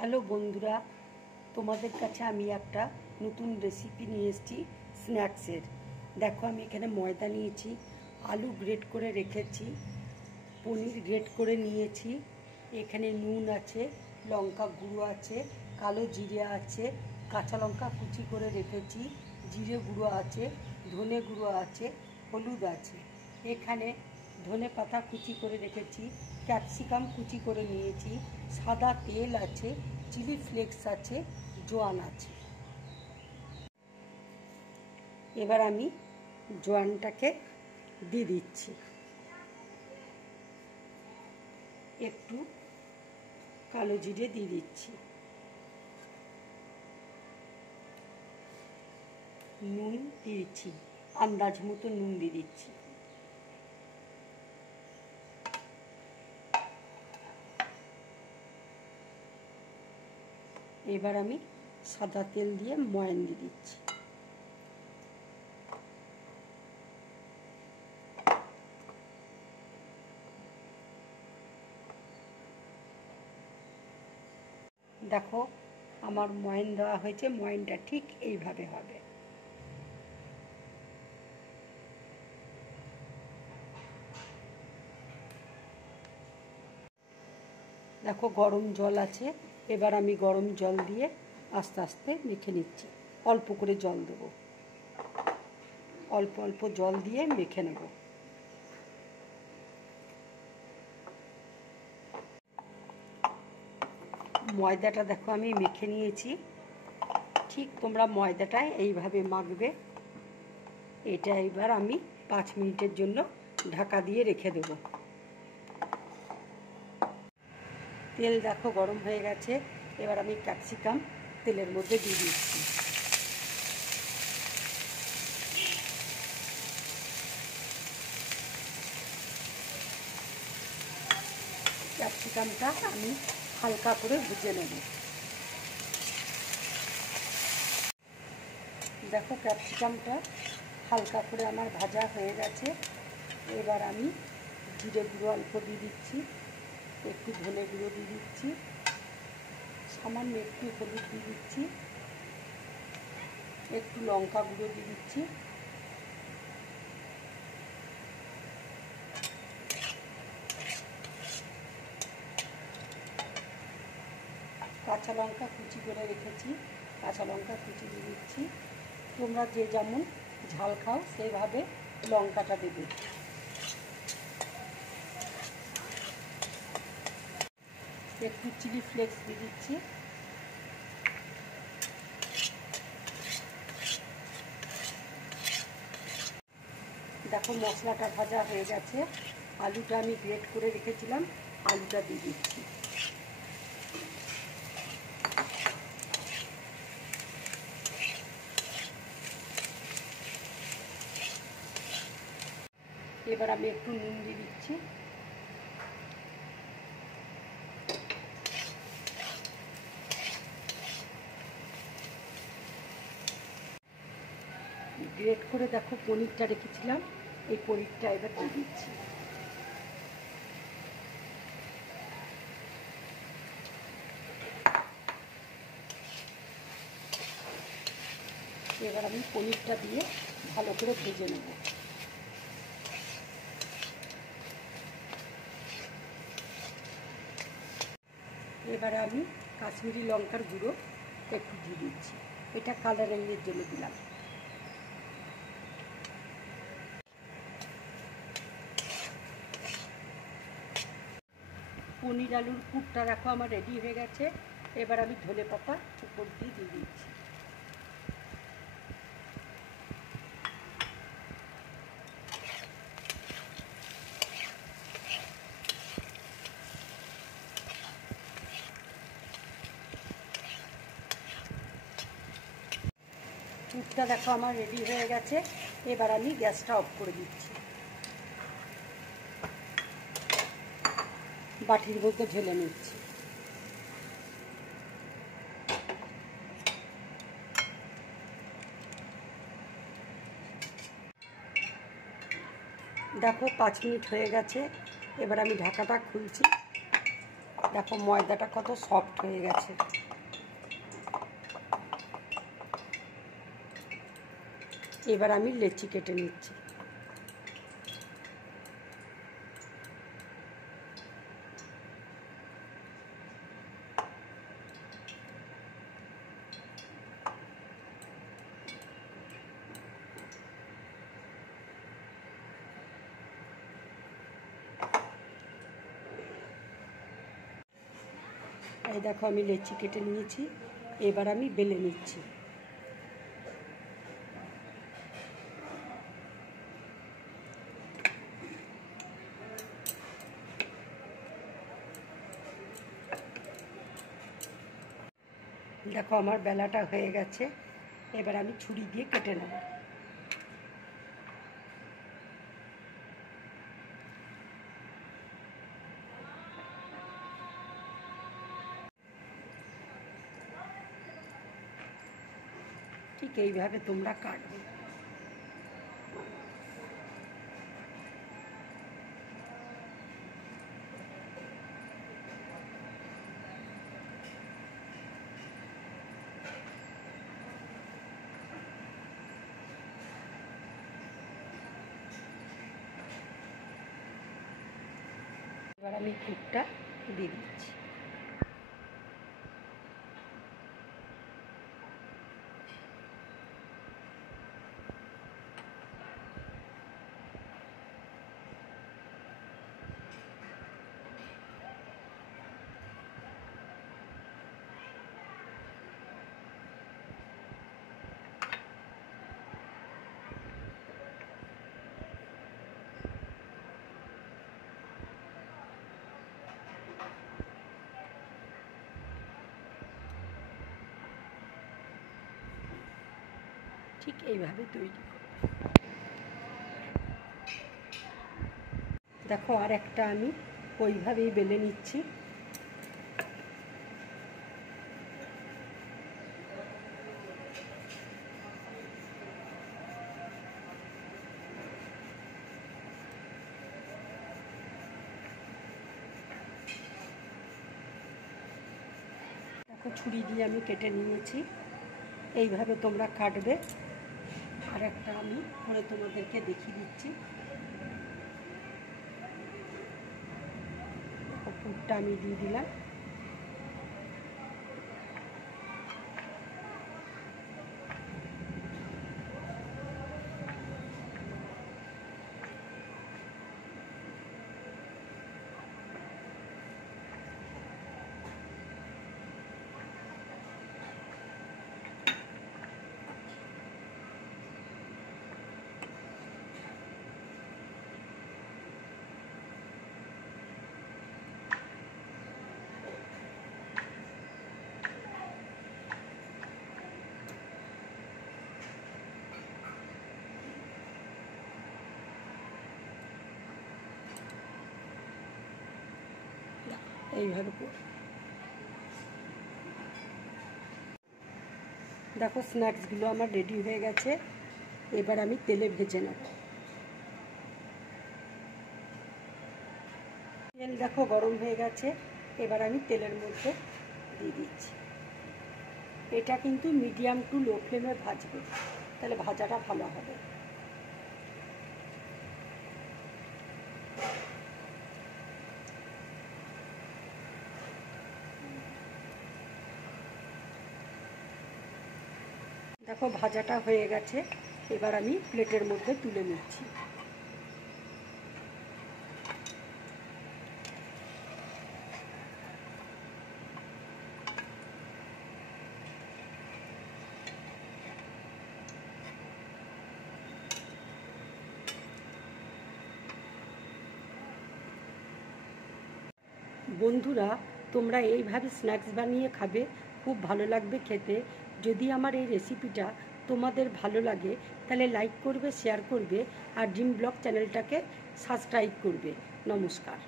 Hello বন্ধুরা, তোমাদের কাছে আমি একটা নতুন রেসিপি নিয়ে এসেছি স্ন্যাক্সের। দেখো, আমি এখানে ময়দা নিয়েছি, আলু গ্রেট করে রেখেছি, পনির গ্রেট করে নিয়েছি, এখানে নুন আছে, লঙ্কা গুঁড়ো আছে, কালো জিরে আছে, কাঁচা লঙ্কা কুচি করে রেখেছি, জিরে গুঁড়ো আছে, ধনে গুঁড়ো আছে, হলুদ আছে, এখানে ধনে পাতা কুচি করে রেখেছি, ক্যাপসিকাম কুচি করে নিয়েছি, সাদা তেল আছে, চিলি ফ্লেক্স আছে, জোয়ান আছে। এবার আমি জোয়ানটাকে দিয়ে দিচ্ছি, একটু কালো জিরে দিয়ে দিচ্ছি, নুন দিয়ে দিচ্ছি, আন্দাজ মতো নুন দিয়ে দিচ্ছি, এবার আমি সাদা তেল দিয়ে ময়ান দিয়ে দিচ্ছি। দেখো, আমার ময়ান দেওয়া হয়েছে, ময়ানটা ঠিক এইভাবে হবে। দেখো, গরম জল আছে, এবার আমি গরম জল দিয়ে আস্তে আস্তে মেখে নিচ্ছি। অল্প করে জল দেব, অল্প অল্প জল দিয়ে মেখে নেব। ময়দাটা দেখো আমি মেখে নিয়েছি, ঠিক তোমরা ময়দাটা এইভাবে মাখবে। এটা এবার আমি 5 মিনিটের জন্য ঢাকা দিয়ে রেখে দেব। তেল দেখো গরম হয়ে গেছে, এবার আমি ক্যাপসিকাম তেলের মধ্যে দিয়ে দিচ্ছি। ক্যাপসিকামটা আমি হালকা করে ভেজে নেব। দেখো, ক্যাপসিকামটা হালকা করে আমার ভাজা হয়ে গেছে। এবার আমি জিরে গুঁড়ো অল্প দিয়ে দিচ্ছি, একটু ধনে গুঁড়ো দিয়ে দিচ্ছি, সামান্য একটু হলুদ দিয়ে দিচ্ছি, একটু লঙ্কা গুঁড়ো দিয়ে দিচ্ছি, কাঁচা লঙ্কা কুচি করে রেখেছি, কাঁচা লঙ্কা কুচি দিয়ে দিচ্ছি। তোমরা যে যেমন ঝাল খাও সেভাবে লঙ্কাটা দেবে। একটু চিলি ফ্লেক্স দিয়ে দিচ্ছি, দেখো মশলাটা ভাজা হয়ে গেছে। আলুটা আমি গ্রেট করে রেখেছিলাম, আলুটা দিয়ে দিচ্ছি। এবার আমি একটু নুন দিয়ে দিচ্ছি, গ্রেট করে দেখো পনিরটা রেখেছিলাম, এই পনিরটা এবার দিয়ে দিচ্ছি। এবার আমি পনিরটা দিয়ে ভালো করে ভেজে নেব। এবারে আমি কাশ্মীরি লঙ্কার গুঁড়ো একটু দিয়ে দিচ্ছি, এটা কালারিংয়ের জন্য দিলাম। পনির আলুর পুরটা রাখো আমার রেডি হয়ে গেছে। এবার আমি ধনে পাতা উপর দিয়ে দিয়ে দিচ্ছি। পুরটা দেখো আমার রেডি হয়ে গেছে। এবার আমি গ্যাসটা অফ করে দিচ্ছি, বাটির মধ্যে ঢেলে নিচ্ছি। দেখো 5 মিনিট হয়ে গেছে, এবার আমি ঢাকাটা খুলছি। দেখো ময়দাটা কত সফট হয়ে গেছে। এবার আমি লেচি কেটে নিচ্ছি। এই দেখো আমি লেচি কেটে নিয়েছি, এবার আমি বেলে নিচ্ছি। দেখো আমার বেলাটা হয়ে গেছে, এবার আমি ছুরি দিয়ে কেটে নেব। ঠিক এইভাবে তোমরা কাটবে। এবার আমি পুরটা দিয়ে দিচ্ছি। ঠিক এইভাবে তৈরি করব। দেখো আর একটা আমি ওইভাবেই বেলে নিচ্ছি। দেখো ছুরি দিয়ে আমি কেটে নিয়েছি, এইভাবে তোমরা কাটবে। আর একটা আমি করে তোমাদেরকে দেখিয়ে দিচ্ছি। পুরটা আমি দিয়ে দিলাম। এইভাবে দেখো স্ন্যাক্সগুলো আমার রেডি হয়ে গেছে, এবার আমি তেলে ভেজে নেব। তেল দেখো গরম হয়ে গেছে, এবার আমি তেলের মধ্যে দিয়ে দিচ্ছি। এটা কিন্তু মিডিয়াম টু লো ফ্লেমে ভাজবে, তাহলে ভাজাটা ভালো হবে। দেখো ভাজাটা হয়ে গেছে, এবার আমি প্লেটের মধ্যে তুলে নিচ্ছি। বন্ধুরা, তোমরা এইভাবে স্ন্যাক্স বানিয়ে খাবে, খুব ভালো লাগবে খেতে। যদি আমার এই রেসিপিটা তোমাদের ভালো লাগে তাহলে লাইক করবে, শেয়ার করবে আর ড্রিম ব্লগ চ্যানেলটাকে সাবস্ক্রাইব করবে। নমস্কার।